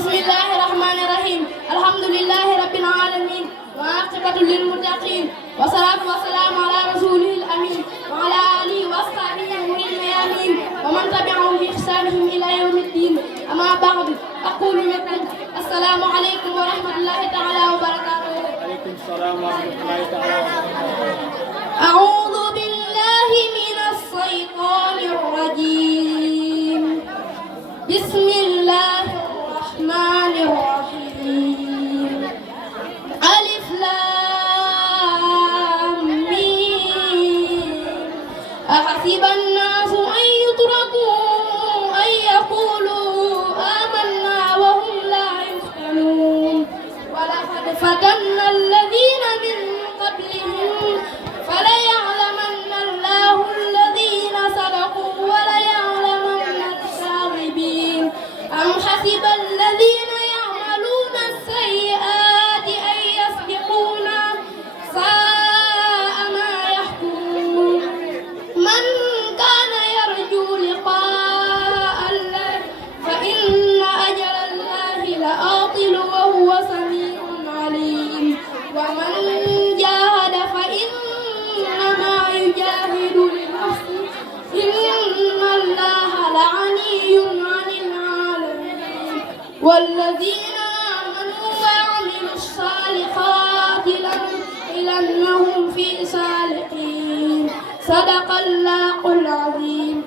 بسم الله الرحمن الرحيم الحمد لله رب العالمين وعاقبة للمتقين والصلاة والسلام على رسوله الأمين وعلى آله وأصحابه المؤمنين الميامين ومن تبعهم بإحسانهم إلى يوم الدين أما بعد أقول لكم السلام عليكم ورحمة الله تعالى وبركاته. وعليكم السلام ورحمة الله تعالى وبركاته. أعوذ بالله من الشيطان الرجيم بسم الله الرحمن الرحيم ألف لام ميم أحسب الناس أن يتركوا أن يقولوا آمنا وهم لا يفتنون ولقد فتنا الذين من قبلهم فليعلمن الله الذين صدقوا وليعلمن الكاذبين أم حسب الذين يعملون السيئات أن يسبقونا ساء ما يحكمون من كان يرجو لقاء الله فإن أجل الله لآطل وهو سميع عليم ومن جاهد فإنما يجاهد لنفسه إن الله لغني عن العالمين والذين آمنوا وعملوا الصالحات لندخلنهم في صالحين صدق الله العظيم.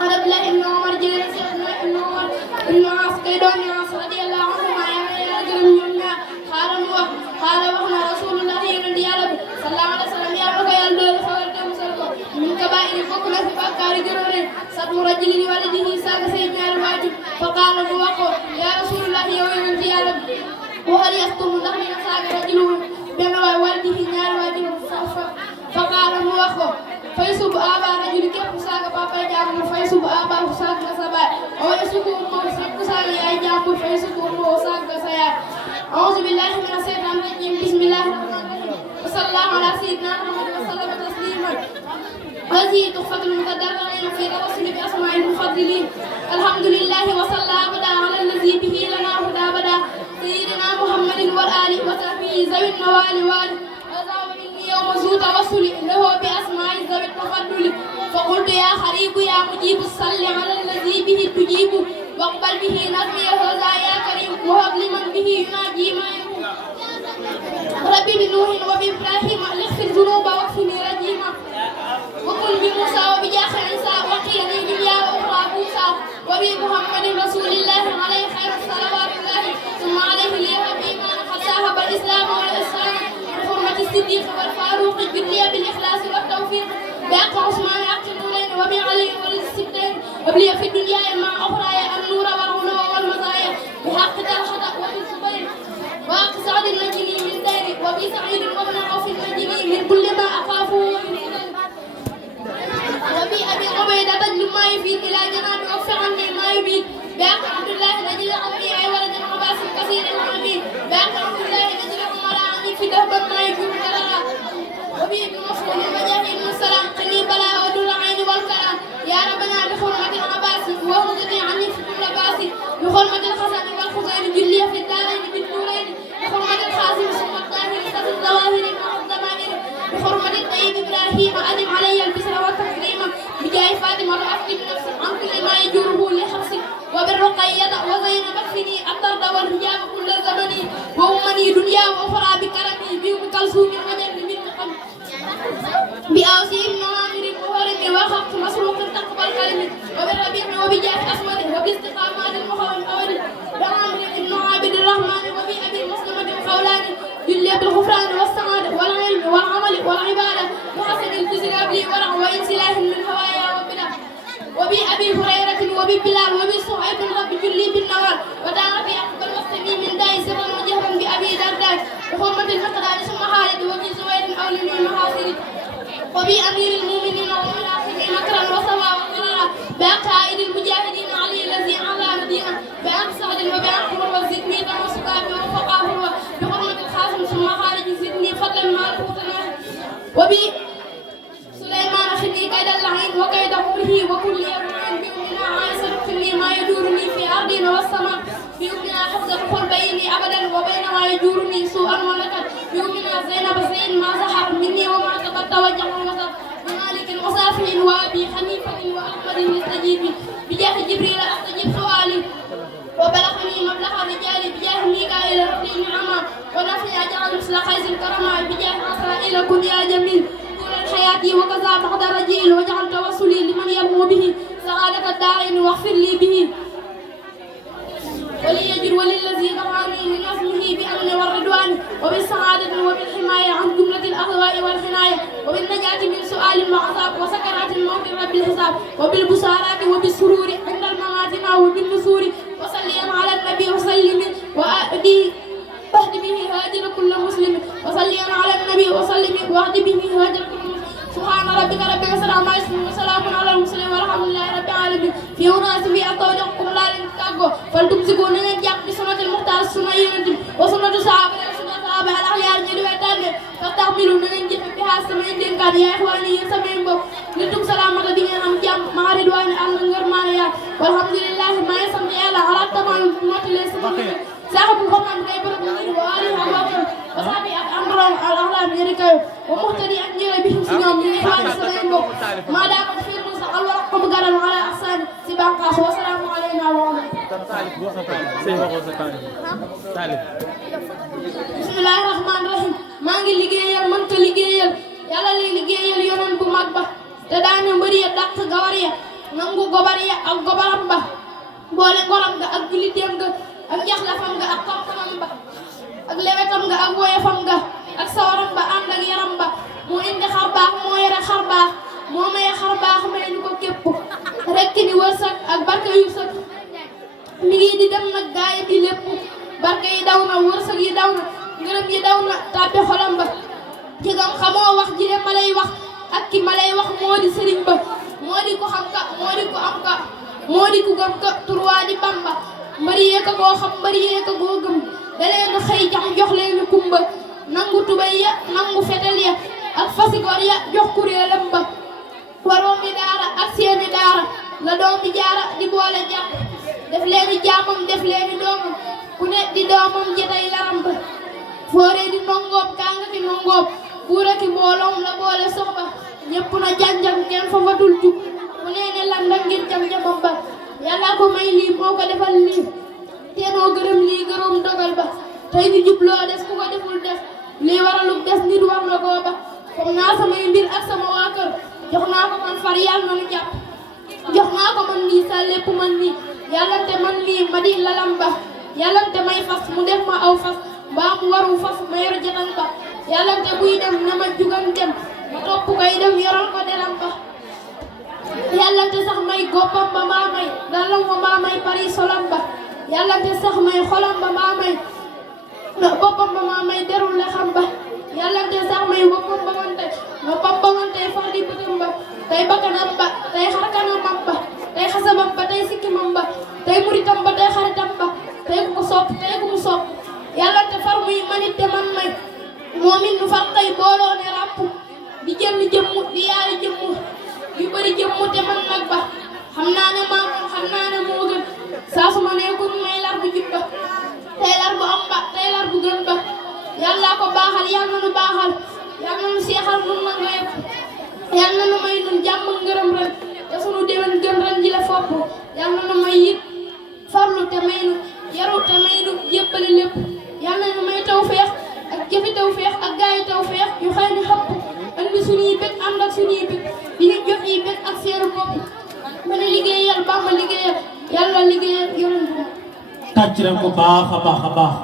عن عبد الله بن عمر جل سيدنا ابن عمر ابن عاص كيدون عاص رضي الله عنهما يا جرم ñoom قال وحنا رسول الله يونس يàlla bi sallallahu alayhi wa sallam yàlla ko yàlla doole xawal te musal ko min kabaa'ir bokk na ci bàkkaar yi gënoon rëy satmu rajulin waladihi saaga say ñaari waajur fa qaala mu wax ko yaa rasulullah yow yonent yàlla bi waxal yastumu ndax dina saaga rajulun benn waay waladihi ñaari waajur fa qaala mu wax ko fay subu aba rajuli képp saaga papa jàmbur fay subu aba saaga sa baay wala subu moo ku saaga yaay jàmbur fay subu moo saaga sa yaay. أعوذ بالله من الشيطان الرجيم بسم الله الرحمن الرحيم وصلى الله على سيدنا محمد وسلم تسليما. هذه تحفة المتضرعين في التوسل بأسماء المفضلين. الحمد لله وصلى أبدا على الذي به لنا هدى بدا سيدنا محمد والآل وصحبه ذوي النوال والي وذهب مني يوم ذو توسل له بأسماء ذوي التفضل فقلت يا خريب يا مجيب صل على الذي به تجيب واقبل به نظمي هذا يا كريم وهب لمن به يناجي ما يقول ربي بنوح وبإبراهيم اغفر ذنوب واكفني رجيما وكن بموسى وبجاخ عيسى وقيل نبيا وأخرى موسى وبمحمد رسول الله عليه خير الصلوات الله ثم عليه ليهب إيمان قد صاحب الإسلام والإسلام بحرمة الصديق والفاروق الجلية بالإخلاص والتوفيق بأقى عثمان عقل نورين وبعلي ولد السبتين وبلي في الدنيا مع أخرى النور والغلو والمزايا بحق الخطأ وفي الزبير وأقى سعد النجلي من داري وبي سعيد وابن عوف النجلي من كل ما أخافه وبي أبي عبيدة تجلب ما يفيد إلى جناب وفي عني ما يبيد بأقى عبد الله نجل عبدي أي ولد عباس كثير العميد بأقى عبد الله نجل عمر عني في دهب ما يجوب كرارا وبي ابن مسعود وجاهد بن السلام قني بلاء ودور العين والكلام يا ربنا بحرمة العباس واخرجني عني في كل باس بحرمة الحسن والحسين جلي في الدارين بالنورين بحرمة الخازن ثم الطاهر سد الظواهر مع الضمائر بحرمة الطيب إبراهيم أدم علي البسر والتكريم بجاه فاطمة أفقد نفسي عن كل ما يجره لحبسي وبالرقية وزينب اكفني الطرد والحجاب كل زمني وأمني دنيا وأخرى بكرمي بيوم كلثوم وجد من قلبي بأوسي بن عامر المهرم وخط مسروق تقبل كلمي وبالربيع وبجاه أسود وباستقامات المخول أولي بعامر بن عابد الرحمن وبأبي المسلمة الخولاني جلية الغفران والسعادة والعلم والعمل والعبادة بحسن الجزر أبلي ورع وإنسلاه من هوايا وبلا وبأبي هريرة وببلال وبصهيب رب جلي بالنوار ودار في أقبل وسطي من داي سرا وجهرا بأبي درداء وحرمة المقدار ثم خالد وفي زويد أولي المحاصر وبأمير المؤمنين والمنافقين أكرم وصفا وقرارا بقائد المجاهدين علي الذي على مدينة بأم سعد وبأم حمر والزدمي وسقاب وفقاه بحرمة الخاسم ثم خارج زدني فضلا ما الفتناه وبي سليمان خلي كيد اللعين وكيد حمره وكل يوم بأمنا عائشة خلي ما يدورني في أرضنا والسماء بأمنا حفظ تدخل بيني أبدا وبين ما يجورني سوءا ولقد يؤمن زينب زين ما زهر مني وما تبت وجه وصف بمالك وصافع وأبي حنيفة وأحمد يستجيب بجاه جبريل أستجيب سؤالي وبلغني مبلغ الرجال بجاه ميكائيل رفيع النعمة ونفي أجعل مثل قيس الكرماء بجاه عسرائيل كن يا جميل طول الحياة وكذا بعد رجيل وجعل توصلي لمن يرمو به سعادة الدارين واغفر لي به وليجر وللذي دعاني لنظمه بأمن والرضوان وبالسعادة وبالحماية عن جملة الأهواء والحناية وبالنجاة من سؤال وعذاب وسكرات الموت رب الحساب وبالبشارات وبالسرور عند الممات وبالنصور وصليا على النبي وسلم وأهدي به هاجر كل مسلم وصليا على النبي وسلم وأهدي به هاجر كل مسلم سبحان ربك رب العزة عما يصفون وسلام على المرسلين والحمد لله رب العالمين في أناس في أطواركم لا تنتقوا فلتمسكوا نجاح بسنة المختار سنة ينتم وسنة صحابة صحابة الأخيار جدوا يتابع فتحملوا نجاح بها سمين دينكار يا إخواني يسمين بو لتم سلامة دينا هم جام مع رضوان أمنغر مانيا والحمد لله ما يسمى يالا على تمام موت لسمين صاحب الخمام كيف ربنا وآله وآله وصحبه أمرهم الأهلام يركيو ومهتدي أنجل بهم سنوم من إخوان السلام ما دامت في المنصة الورق مقرن على أحسان سبان قاس والسلام علينا وعلى بسم الله الرحمن الرحيم ما ngi liggéeyal mënta liggéeyal yàlla lay liggéeyal yonen bu mag ba te daane mbëri ya dàq gawar ya nangu gobar ya ak gobaram ba boole ngoram ga ak juliteem ga ak jaxlafam ga ak xam-xamam ba ak lewetam ga ak woyefam ga ak sawaram ba ànd ak yaram ba moo indi xar baax moo yore xar baax moo maye xar baax may ñu ko képp rekk ni wërsëg ak barke yu sëg mi ngi di dem nag gaayam yi lépp barke yi daw na wërsëg yi daw na ngërëm yi daw na tàbbi xolam ba jigam xamoo wax ji de ma lay wax ak ki ma lay wax moo di sëriñ ba moo di ko xam ka moo di ko am ka moo di ku gëm ka turwaa di Bamba mbëri yee ka koo xam mbëri yee ka koo gëm da leen xëy jam jox leen kumba nangu tubay ya nangu fetel ya ak fasigor ya jox kuréelam ba waroomi daara ak seeni daara la doomi jaara di boole jàpp def leeni jaamam def leeni doomam ku ne di doomam jetay laram ba foore di nongoob kanga ki nongoob buura ki mbooloom la boole soxba ñépp na janjam kenn fafatul jug mu neene landa ngir jam-jamam ba yàlla ko may lii moo ko defal lii teenoo gërëm lii gërëm dogal ba tey ñu jubloo des ku ko deful def lii waraluk des nit war na koo ba comme naa samay mbir ak sama waa kër jox naa ko man far yàlla na nu jàpp jox naa ko man nii sa lépp man nii yàllante man nii ma di lalam ba yàllante may fas mu def ma aw fas mbaa mu waru fas ma yor jatan ba yàllante buy dem na ma jugan dem ma topp koy dem yoral ko deram ba yàllante sax may goppam ba maa may dalam ba maa may pari solam ba yàllante sax may xolam ba maa may boppam ba maa may derul le xam ba yàllante sax may boppam ba wante noppam ba wante far di bëtam ba tey bakkanam ba tey xarkanamam ba tey xasabam ba tey sikkimam ba tey muritam ba tey xaritam ba tey ku ko sopp tey ku mu sopp yàllante far muy manit te man may moomin nu far tey booloo ne ràpp di jëmm jëmmu di yaari jëmmu yu bëri jëmmu te man nag ba xam naa ne maa moom xam naa ne moo gën saa su ma nekkul may lar bu jub ba tey lar bu am ba tey lar bu gën ba yàlla ko baaxal yàlla nu baaxal yàlla nu seexal nun nag lépp yàlla nu may nun jàmm ngërëm ren te sunu déwén gën ren ji la fopp yàlla nu may it farlu te may nu yaru te may nu jébbali lépp yàlla nu may taw feex ak jëfi taw feex ak gaayi taw feex yu xëy ni xapp andi suñuy bég ànd ak suñuy bég di ñu jot yi bég ak seenu bopp ma ne liggéeyal Bamba liggéeyal yàlla liggéeyal yonent bi tàcc leen ko baax a baax a baax